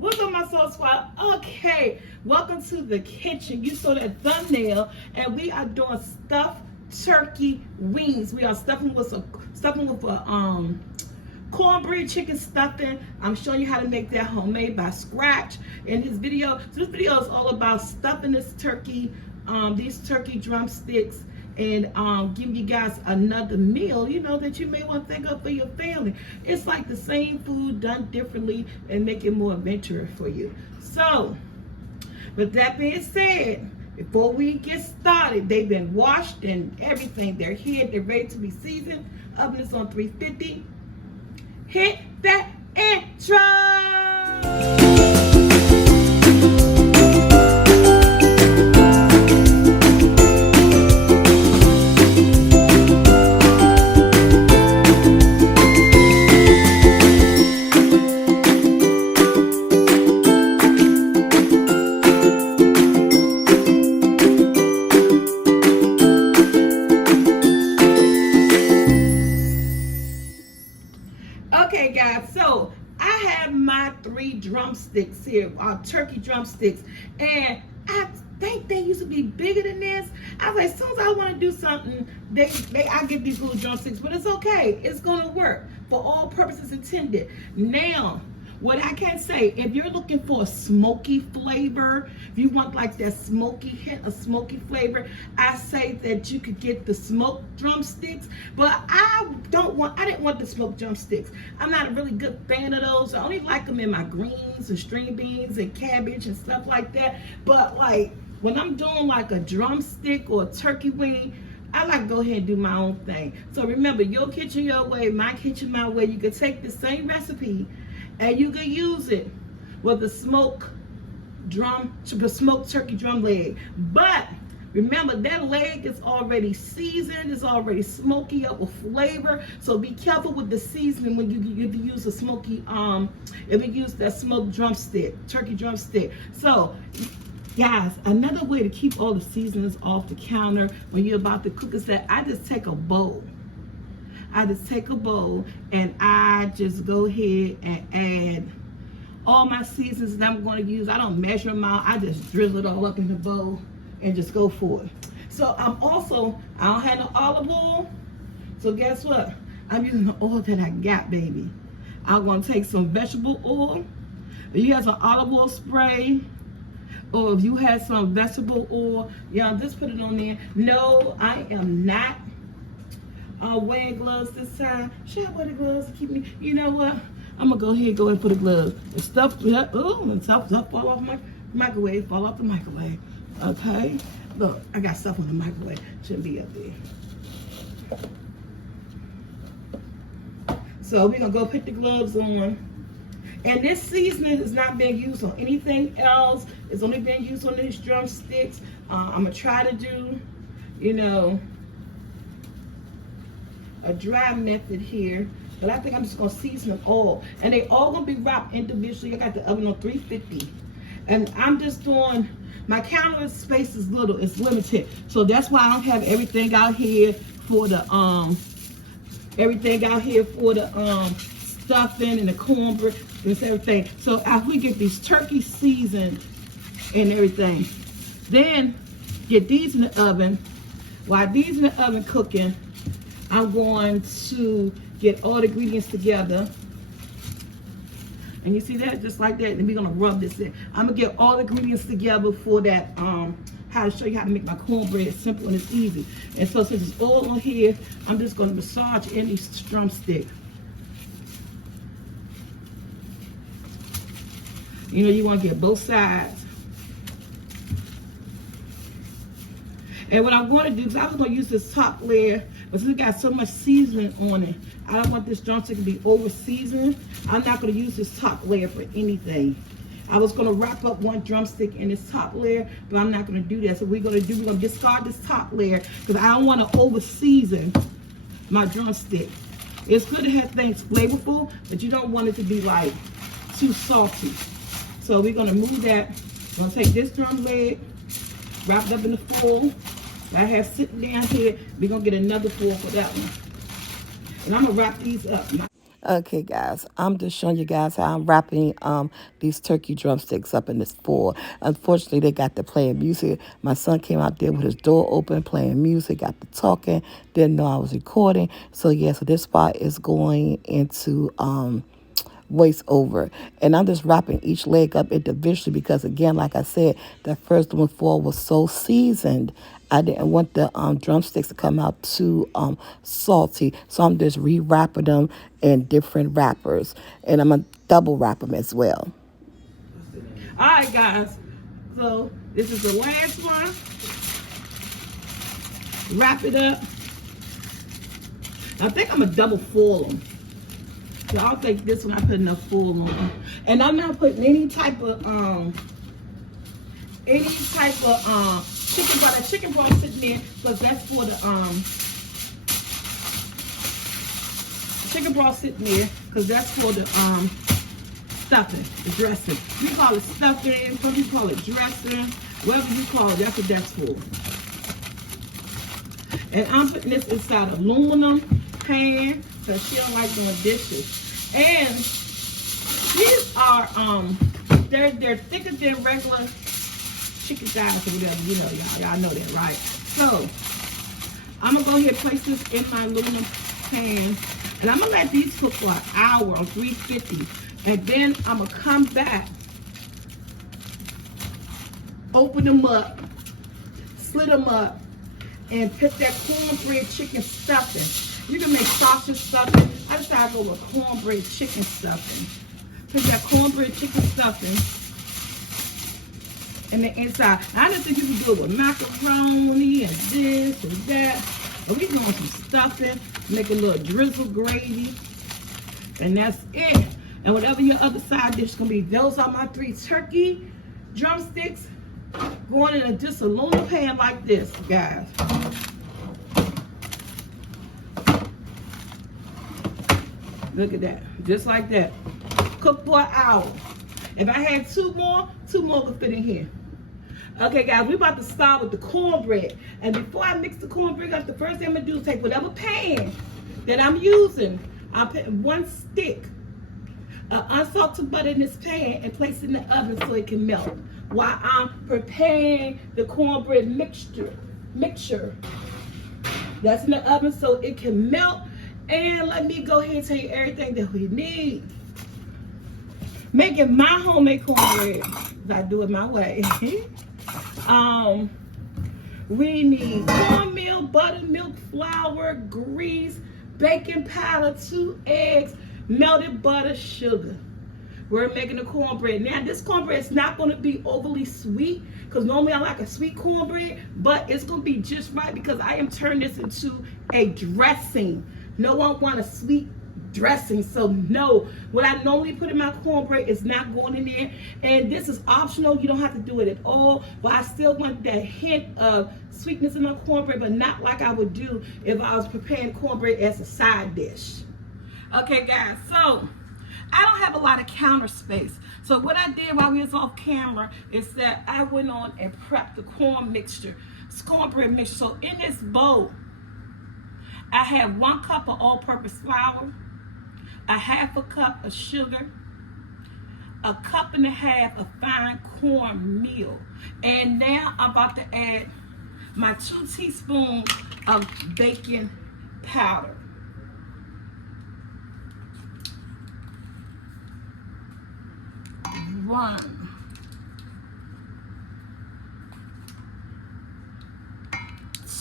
What's up, my soul squad? Okay, welcome to the kitchen. You saw that thumbnail, and we are doing stuffed turkey wings. We are stuffing with a cornbread chicken stuffing. I'm showing you how to make that homemade by scratch in this video. So this video is all about stuffing this turkey, these turkey drumsticks, and give you guys another meal, you know, that you may want to think of for your family. It's like the same food done differently and make it more adventurous for you. So, with that being said, before we get started, they've been washed and everything. They're here, they're ready to be seasoned. Oven is on 350. Hit that intro! Okay, guys, so I have my 3 drumsticks here, turkey drumsticks, and I think they used to be bigger than this. I was like, as soon as I want to do something, I get these little drumsticks, but it's okay. It's gonna work for all purposes intended. Now, what I can say, if you're looking for a smoky flavor, if you want like that smoky hint of smoky flavor, I say that you could get the smoked drumsticks, but I didn't want the smoked drumsticks. I'm not a really good fan of those. I only like them in my greens and string beans and cabbage and stuff like that. But like when I'm doing like a drumstick or a turkey wing, I like to go ahead and do my own thing. So remember, your kitchen your way, my kitchen my way. You could take the same recipe and you can use it with the smoked turkey drum leg. But remember, that leg is already seasoned, it's already smoky up with flavor. So be careful with the seasoning when you use a smoky, if you use that smoked drumstick, turkey drumstick. So guys, another way to keep all the seasonings off the counter when you're about to cook is that I just take a bowl. And I just go ahead and add all my seasonings that I'm going to use. I don't measure them out. I just drizzle it all up in the bowl and just go for it. So I don't have no olive oil. So guess what? I'm using the oil that I got, baby. I'm going to take some vegetable oil. If you have some olive oil spray, or if you have some vegetable oil, yeah, just put it on there. No, I am not wearing gloves this time. Should I wear the gloves to keep me? You know what? I'm gonna go ahead and put the gloves. And stuff fall off my microwave. Fall off the microwave. Okay. Look, I got stuff on the microwave. Shouldn't be up there. So we're gonna go put the gloves on. And this seasoning is not being used on anything else. It's only being used on these drumsticks. I'm gonna try to do, you know, a dry method here, but I think I'm just gonna season them all, and they all gonna be wrapped individually. I got the oven on 350, and I'm just doing, my counter space is little, it's limited, so that's why I don't have everything out here for the stuffing and the cornbread and everything. So after we get these turkey seasoned and everything, then get these in the oven. While these in the oven cooking, I'm going to get all the ingredients together. And you see that? Just like that. And we're going to rub this in. I'm going to get all the ingredients together for that, how to show you how to make my cornbread. It's simple and it's easy. And so since it's all on here, I'm just going to massage in these drumsticks. You know, you want to get both sides. And what I'm going to do is I was going to use this top layer, but since it got so much seasoning on it, I don't want this drumstick to be over seasoned. I'm not going to use this top layer for anything. I was going to wrap up one drumstick in this top layer, but I'm not going to do that. So we're going to discard this top layer because I don't want to over season my drumstick. It's good to have things flavorful, but you don't want it to be like too salty. So we're going to move that. I'm going to take this drum leg, wrap it up in the foil I have sitting down here. We're going to get another foil for that one. And I'm going to wrap these up. Okay, guys, I'm just showing you guys how I'm wrapping these turkey drumsticks up in this foil. Unfortunately, they got to playing music. My son came out there with his door open, playing music, got to talking, didn't know I was recording. So yeah, so this part is going into voice over, and I'm just wrapping each leg up individually because, again, like I said, that first one foil was so seasoned. I didn't want the drumsticks to come out too salty, so I'm just rewrapping them in different wrappers, and I'm gonna double wrap them as well. All right, guys. So this is the last one. Wrap it up. I think I'm gonna double foil them. So I'll take this one. I put enough foil on, and I'm not putting any type of chicken butter. Chicken broth sitting there because that's for the chicken broth sitting there because that's for the stuffing, the dressing. We call it stuffing. Some people call it dressing. Whatever you call it, that's what that's for. And I'm putting this inside aluminum pan because she don't like doing dishes. And these are they're thicker than regular chicken thighs or whatever, you know, y'all know that, right? So I'm gonna go ahead and place this in my aluminum pan, and I'm gonna let these cook for an hour on 350, and then I'm gonna come back, open them up, slit them up, and put that cornbread chicken stuffing. You can make sausage stuffing. I decided to go with cornbread chicken stuffing. Put that cornbread chicken stuffing in the inside. Now, I just think you can do it with macaroni and this and that. But we're doing some stuffing, make a little drizzle gravy, and that's it. And whatever your other side dish is gonna be, those are my 3 turkey drumsticks going in a just aluminum pan like this, guys. Look at that, just like that. Cook for an hour. If I had 2 more would fit in here. Okay, guys, we're about to start with the cornbread. And before I mix the cornbread up, the first thing I'm gonna do is take whatever pan that I'm using. I'll put 1 stick of unsalted butter in this pan and place it in the oven so it can melt while I'm preparing the cornbread mixture. That's in the oven so it can melt. And let me go ahead and tell you everything that we need. Making my homemade cornbread, I do it my way. We need cornmeal, buttermilk, flour, grease, baking powder, 2 eggs, melted butter, sugar. We're making the cornbread. Now, this cornbread is not going to be overly sweet because normally I like a sweet cornbread, but it's going to be just right because I am turning this into a dressing. No one wants a sweet dressing, so no, what I normally put in my cornbread is not going in there, and this is optional. You don't have to do it at all, but I still want that hint of sweetness in my cornbread, but not like I would do if I was preparing cornbread as a side dish. Okay, guys, so I don't have a lot of counter space, so what I did while we was off camera is that I went on and prepped the cornbread mixture. So in this bowl I have 1 cup of all-purpose flour, a 1/2 cup of sugar, a 1.5 cups of fine cornmeal, and now I'm about to add my 2 teaspoons of baking powder. One,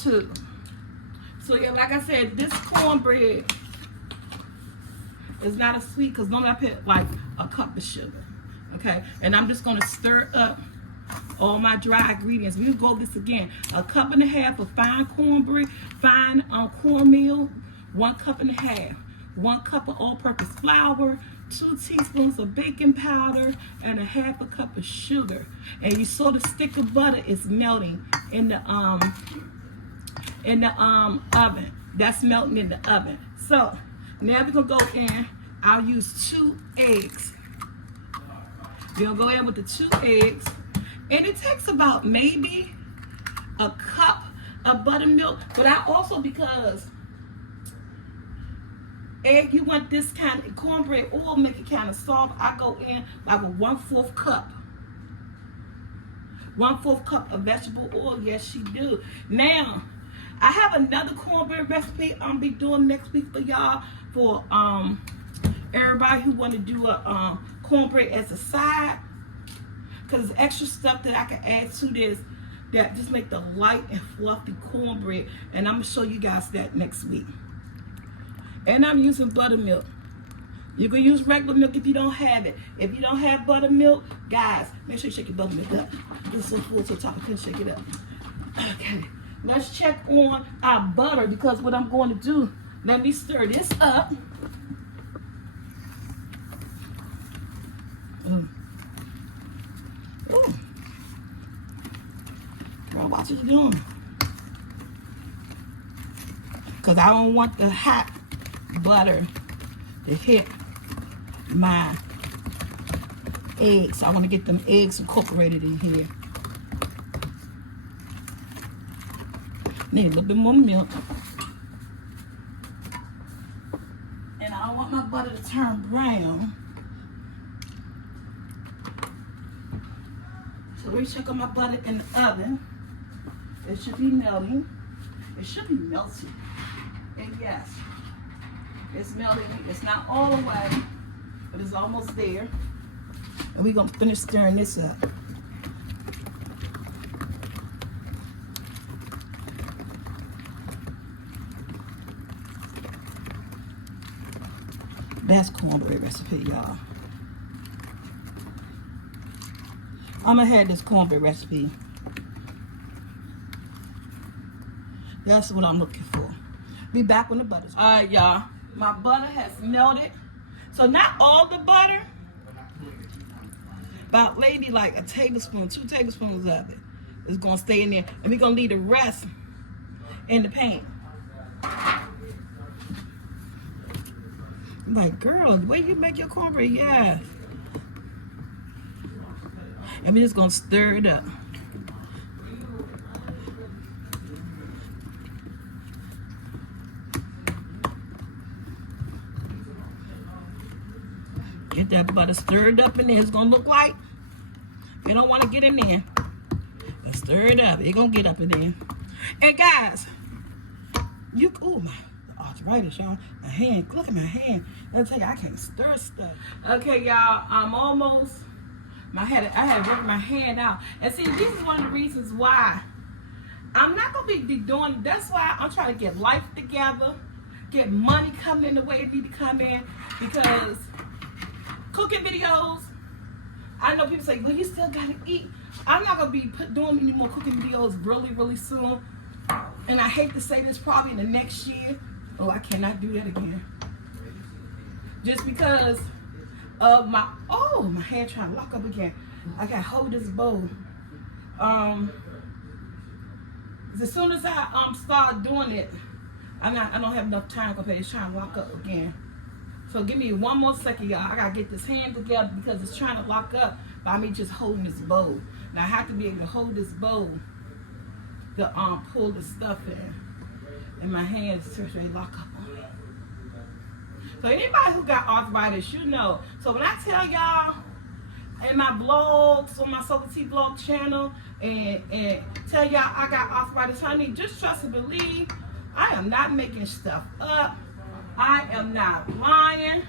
2. So yeah, like I said, this cornbread is not as sweet because normally I put like a cup of sugar. Okay, and I'm just gonna stir up all my dry ingredients. We'll go over this again. A 1.5 cups of fine cornbread, fine cornmeal, 1.5 cups, 1 cup of all-purpose flour, 2 teaspoons of baking powder, and a 1/2 cup of sugar. And you saw the stick of butter is melting in the oven. That's melting in the oven. So now we're gonna go in. I'll use 2 eggs. We're gonna go in with the 2 eggs, and it takes about maybe a cup of buttermilk. But I also, because Egg, you want this kind of cornbread oil, make it kind of soft. I go in like a 1/4 cup. 1/4 cup of vegetable oil. Yes, she do. Now, I have another cornbread recipe I'm be doing next week for y'all, for everybody who want to do a cornbread as a side, because there's extra stuff that I can add to this that just make the light and fluffy cornbread, and I'm gonna show you guys that next week. And I'm using buttermilk. You can use regular milk if you don't have it. If you don't have buttermilk, guys, make sure you shake your buttermilk up. This is so full to the top, I couldn't shake it up. Okay, let's check on our butter, because what I'm going to do, let me stir this up. Ooh. Girl, watch what you're doing. Because I don't want the hot butter to hit my eggs. I want to get them eggs incorporated in here. Need a little bit more milk. And I don't want my butter to turn brown. So let me check on my butter in the oven. It should be melting. It should be melting. And yes, it's melting. It's not all the way, but it's almost there. And we're gonna finish stirring this up. That's cornbread recipe, y'all. I'm gonna have this cornbread recipe. That's what I'm looking for. Be back when the butter's. All right, y'all. My butter has melted. So not all the butter, about maybe like a tablespoon, 2 tablespoons of it is gonna stay in there, and we're gonna leave the rest in the pan. I'm like, girl, the way you make your cornbread, yeah. And we're just gonna stir it up. Get that butter stirred up in there. It's gonna look like you don't want to get in there. But stir it up. It's gonna get up in there. And guys, oh my arthritis, y'all. My hand, look at my hand. I'll tell you, I can't stir stuff. Okay, y'all, I'm almost. I had to work my hand out. And see, this is one of the reasons why I'm not gonna be doing. That's why I'm trying to get life together, get money coming in the way it need to come in, because cooking videos, I know people say, well, you still gotta eat. I'm not gonna be doing any more cooking videos really soon. And I hate to say this, probably in the next year. Oh, I cannot do that again. Just because of my hand trying to lock up again. I gotta hold this bowl. As soon as I start doing it, I don't have enough time because it's trying to lock up again. So give me one more second, y'all. I gotta get this hand together because it's trying to lock up by me just holding this bowl. Now I have to be able to hold this bowl to pull the stuff in, and my hands seriously lock up on it. So anybody who got arthritis, you know. So when I tell y'all in my blogs, on my SoulfulT blog channel, and tell y'all I got arthritis, honey, just trust and believe. I am not making stuff up. I am not lying.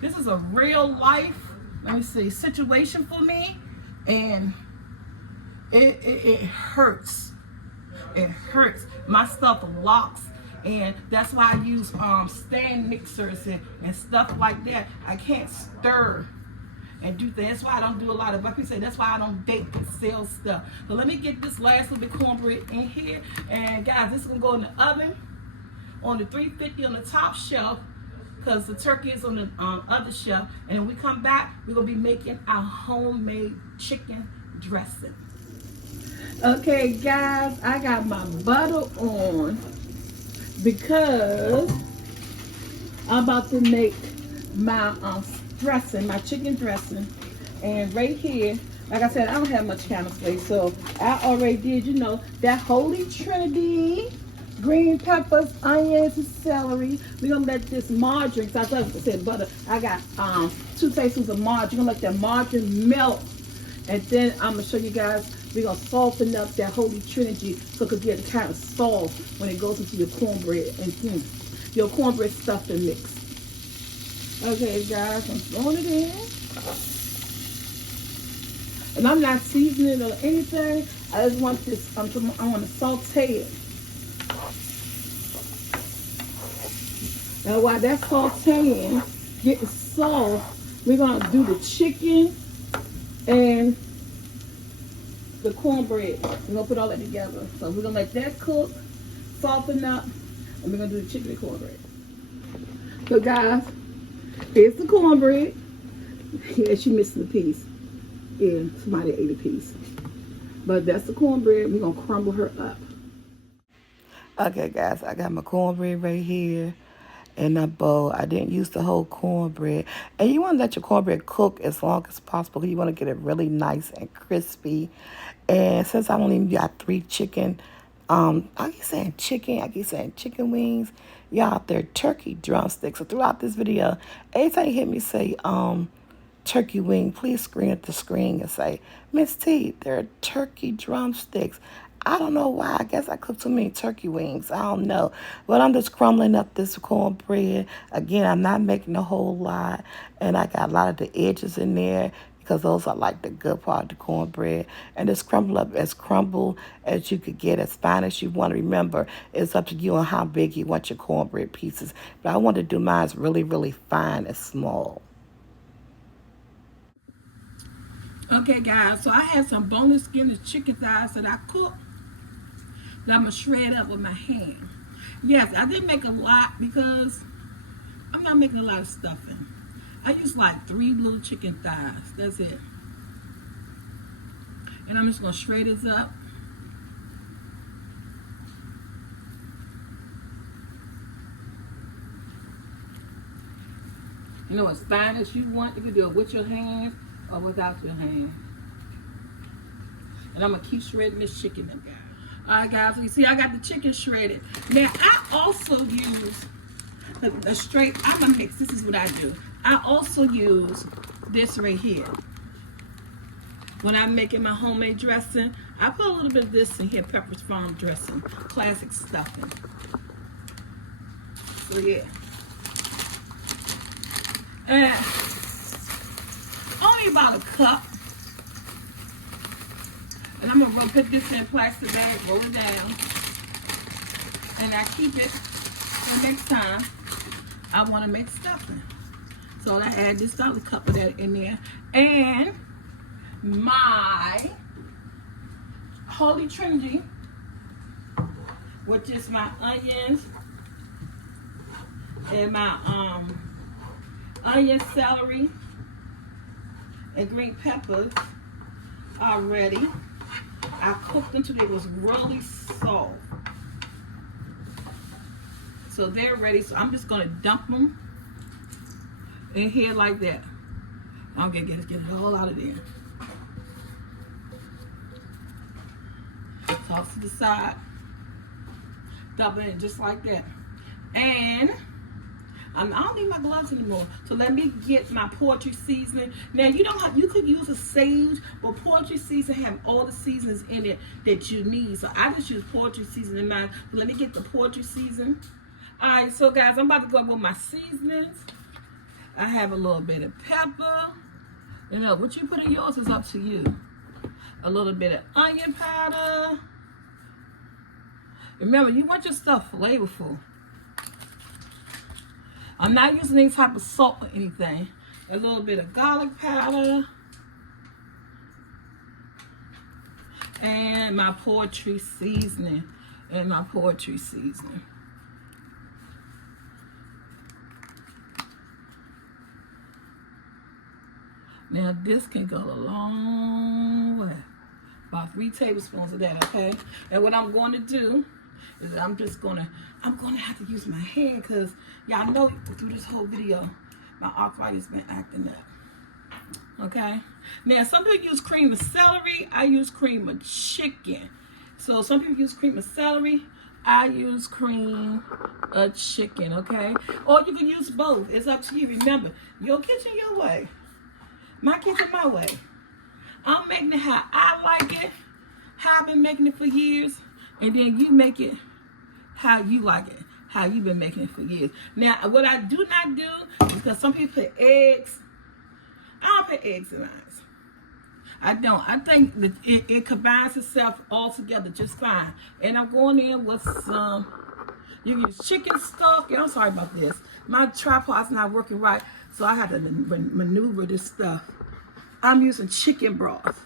This is a real life, let me see, situation for me, and it hurts. It hurts. My stuff locks, and that's why I use stand mixers and stuff like that. I can't stir and do that. That's why I don't do a lot of, like we say, that's why I don't bake and sell stuff. So let me get this last little bit cornbread in here, and guys, this is gonna go in the oven on the 350 on the top shelf, because the turkey is on the other shelf. And when we come back, we're gonna be making our homemade chicken dressing. Okay, guys, I got my butter on because I'm about to make my dressing, my chicken dressing. And right here, like I said, I don't have much counter space, so I already did, you know, that Holy Trinity green peppers, onions, and celery. We're gonna let this margarine, because I thought it said butter. I got 2 tablespoons of margarine. We're gonna let that margarine melt. And then I'm gonna show you guys, we're gonna soften up that Holy Trinity so it could get kind of soft when it goes into your cornbread and your cornbread stuffing mix. Okay, guys, I'm throwing it in. And I'm not seasoning it or anything. I just want this, I want to saute it. Now while that's sauteing, getting soft, we're gonna do the chicken and the cornbread. We're gonna put all that together. So we're gonna let that cook, soften up, and we're gonna do the chicken and cornbread. So guys, here's the cornbread. Yeah, she missed the piece. Yeah, somebody ate a piece. But that's the cornbread. We're gonna crumble her up. Okay guys, I got my cornbread right here in a bowl. I didn't use the whole cornbread. And you want to let your cornbread cook as long as possible. You want to get it really nice and crispy. And since I only got 3 chicken, I keep saying chicken, I keep saying chicken wings. Y'all out there, turkey drumsticks. So throughout this video, anytime you hear me say turkey wing, please scream at the screen and say, Miss T, they're turkey drumsticks. I don't know why. I guess I cooked too many turkey wings. I don't know. But I'm just crumbling up this cornbread. Again, I'm not making a whole lot. And I got a lot of the edges in there because those are like the good part of the cornbread. And just crumble up as crumble as you could get, as fine as you want to. Remember, it's up to you on how big you want your cornbread pieces. But I want to do mine really, really fine and small. Okay, guys, so I have some boneless skinless chicken thighs that I cooked that I'm going to shred up with my hand. Yes, I didn't make a lot because I'm not making a lot of stuffing. I use like 3 little chicken thighs. That's it. And I'm just going to shred this up. You know, as fine as you want, you can do it with your hands or without your hand. And I'm going to keep shredding this chicken up, guys. Alright, guys, so you see I got the chicken shredded. Now, I also use the straight, I'm going to mix. This is what I do. I also use this right here. When I'm making my homemade dressing, I put a little bit of this in here, Pepperidge Farm dressing, classic stuffing. So, yeah. And only about a cup. And I'm going to put this in a plastic bag, roll it down. And I keep it for next time I want to make stuffing. So I add just a cup of that in there. And my Holy Trinity, which is my onions and my onion, celery, and green peppers are ready. I cooked them until they was really soft. So they're ready. So I'm just gonna dump them in here like that. I'm gonna get it all out of there. Toss to the side. Dump it in just like that. And I don't need my gloves anymore. So let me get my poultry seasoning. Now you could use a sage, but poultry seasoning have all the seasonings in it that you need. So I just use poultry seasoning in mine. But let me get the poultry seasoning. Alright, so guys, I'm about to go up with my seasonings. I have a little bit of pepper. You know, what you put in yours is up to you. A little bit of onion powder. Remember, you want your stuff flavorful. I'm not using any type of salt or anything. A little bit of garlic powder. And my poultry seasoning. Now this can go a long way. About 3 tablespoons of that, okay? And what I'm going to do is I'm going to have to use my hand because y'all know through this whole video, my arthritis been acting up. Okay? Now, some people use cream of celery. I use cream of chicken. So some people use cream of celery. I use cream of chicken, okay? Or you can use both. It's up to you. Remember, your kitchen your way. My kitchen my way. I'm making it how I like it, how I've been making it for years, and then you make it how you like it, how you've been making it for years. Now, what I do not do, because some people put eggs, I don't put eggs in mine. I don't. I think that it combines itself all together just fine. And I'm going in with some, you can use chicken stock. I'm sorry about this. My tripod's not working right, so I had to maneuver this stuff. I'm using chicken broth.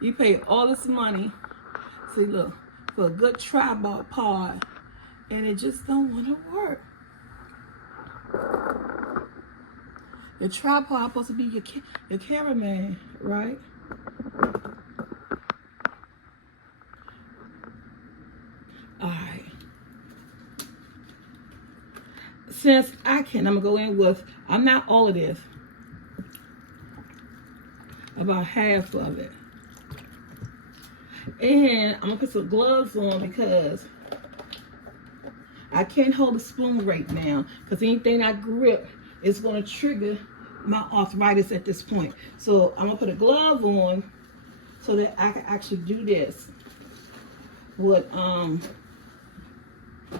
You pay all this money, see look, for a good tripod, and it just don't want to work. Your tripod supposed to be your cameraman, right? All right. Since I'm gonna go in with, I'm not all of this, about half of it. And I'm gonna put some gloves on because I can't hold the spoon right now, because anything I grip is going to trigger my arthritis at this point. So I'm going to put a glove on so that I can actually do this with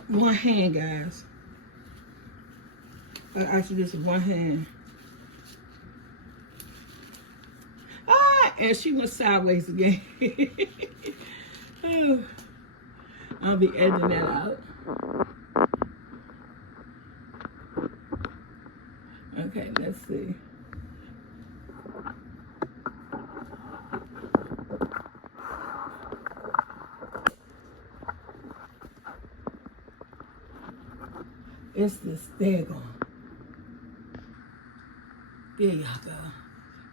one hand, guys. I actually do this with one hand. Ah, and she went sideways again. I'll be editing that out. Okay, let's see. It's this, there you go. There y'all go.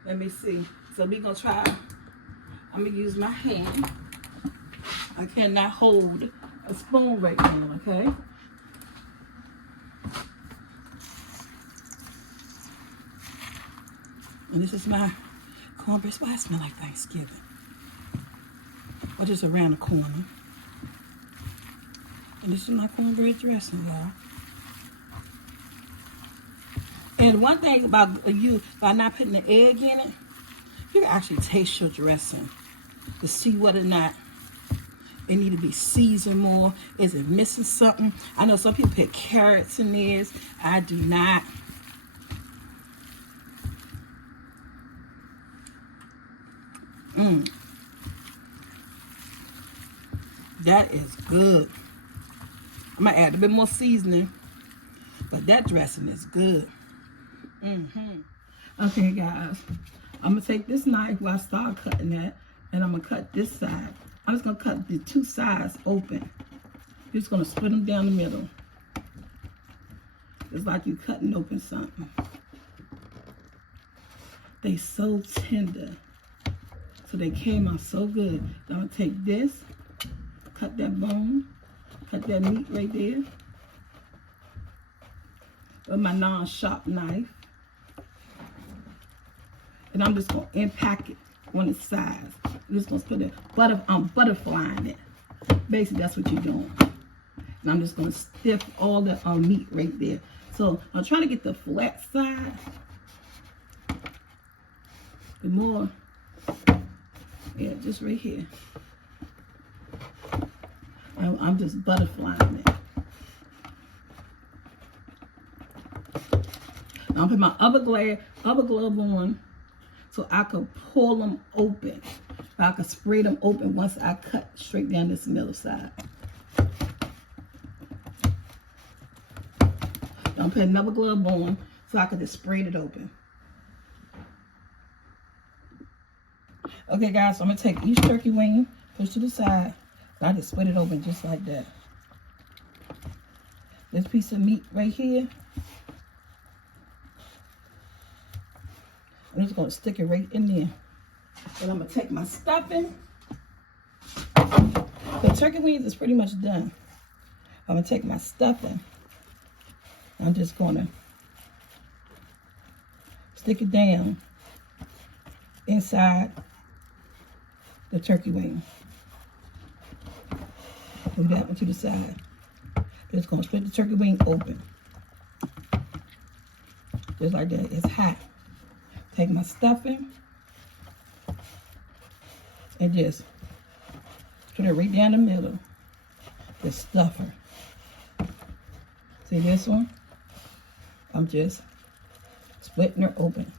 Let me see. So we're gonna try, I'm gonna use my hand. I cannot hold a spoon right now, okay? And this is my cornbread. Why it smell like Thanksgiving? Or just around the corner. And this is my cornbread dressing, y'all. And one thing about you, by not putting the egg in it, you can actually taste your dressing to see whether or not it need to be seasoned more. Is it missing something? I know some people put carrots in theirs. I do not. That is good. I'm gonna add a bit more seasoning, but that dressing is good. Okay, guys, I'm gonna take this knife while I start cutting that, and I'm gonna cut this side. I'm just gonna cut the two sides open. Just gonna split them down the middle. It's like you cutting open something. They so tender. So they came out so good. I'm gonna take this, cut that bone, cut that meat right there with my non-sharp knife. And I'm just gonna impact it on its sides. I'm just gonna put it, I'm butterflying it. Basically, that's what you're doing. And I'm just gonna stiff all the meat right there. So I'm trying to get the flat side. The more, yeah, just right here. I'm just butterflying it. Now I'll put my other glove on so I could pull them open. I could spray them open once I cut straight down this middle side. I'll put another glove on so I could just spray it open. Okay, guys, so I'm going to take each turkey wing, push to the side, and I just split it open just like that. This piece of meat right here, I'm just going to stick it right in there. And I'm going to take my stuffing. The turkey wings is pretty much done. I'm going to take my stuffing. I'm just going to stick it down inside the turkey wing. Move that one to the side. Just gonna split the turkey wing open. Just like that. It's hot. Take my stuffing and just put it right down the middle. The stuffer. See this one? I'm just splitting her open.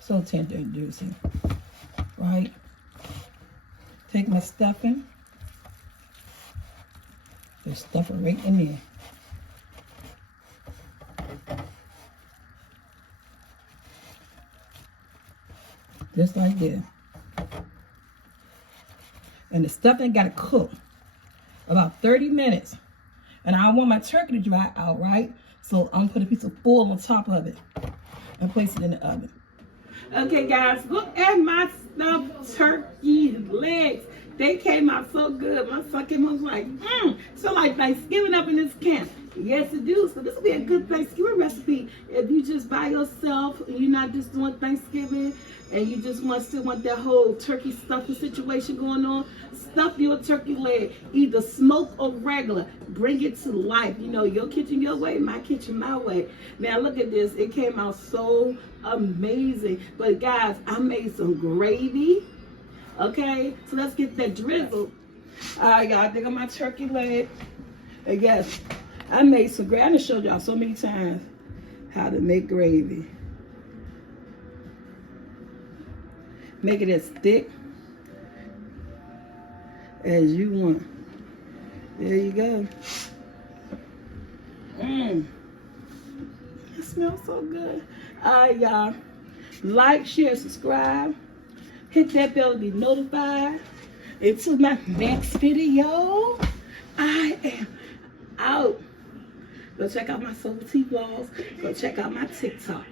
So tender and juicy. Right? Take my stuffing. Just stuff it right in there. Just like that. And the stuffing got to cook about 30 minutes. And I want my turkey to dry out, right? So I'm going to put a piece of foil on top of it and place it in the oven. Okay, guys, look at my stuffed turkey legs. They came out so good. My son came home like, so like Thanksgiving up in this camp. Yes, it do. So this will be a good Thanksgiving recipe. If you just by yourself, and you're not just doing Thanksgiving, and you just still want that whole turkey stuffing situation going on, stuff your turkey leg, either smoked or regular. Bring it to life. You know, your kitchen your way, my kitchen my way. Now look at this. It came out so amazing. But guys, I made some gravy. Okay, so let's get that drizzle. All right, y'all, dig on my turkey leg. And yes, I made some gravy. I done showed y'all so many times how to make gravy. Make it as thick as you want. There you go. It smells so good. All right, y'all. Like, share, subscribe. Hit that bell to be notified. Until my next video, I am out. Go check out my SoulfulT vlogs. Go check out my TikTok.